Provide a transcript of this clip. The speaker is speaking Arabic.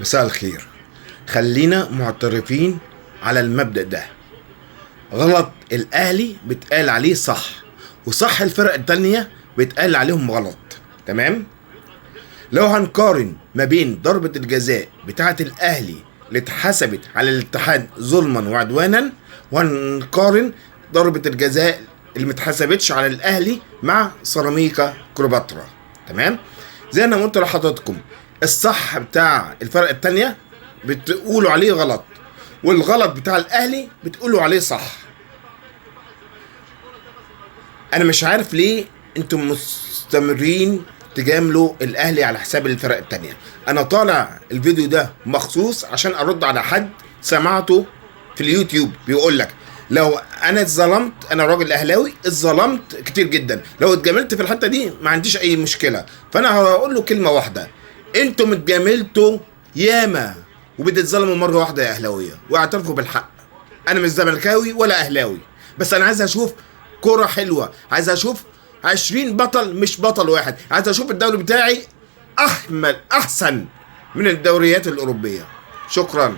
مساء الخير. خلينا معترفين على المبدأ ده. غلط الأهلي بيتقال عليه صح، وصح الفرق التانية بيتقال عليهم غلط. تمام؟ لو هنقارن ما بين ضربة الجزاء بتاعة الأهلي اللي اتحسبت على الاتحاد ظلما وعدوانا، وهنقارن ضربة الجزاء اللي متحسبتش على الأهلي مع سيراميكا كليوباترا. تمام؟ زي انا قلت لحضراتكم، الصح بتاع الفرق التانية بتقولوا عليه غلط، والغلط بتاع الاهلي بتقولوا عليه صح. انا مش عارف ليه انتم مستمرين تجاملوا الاهلي على حساب الفرق التانية. انا طالع الفيديو ده مخصوص عشان ارد على حد سمعته في اليوتيوب بيقول لك لو انا اتظلمت، انا راجل اهلاوي اتظلمت كتير جدا، لو اتجاملت في الحته دي ما عنديش اي مشكله. فانا هقول له كلمه واحده: انتم اتجاملتوا ياما وبتتظلموا مره واحده يا اهلاويه، واعترفوا بالحق. انا مش زملكاوي ولا اهلاوي، بس انا عايز اشوف كرة حلوة، عايز اشوف 20 بطل مش بطل واحد، عايز اشوف الدوري بتاعي احسن من الدوريات الاوروبية. شكرا.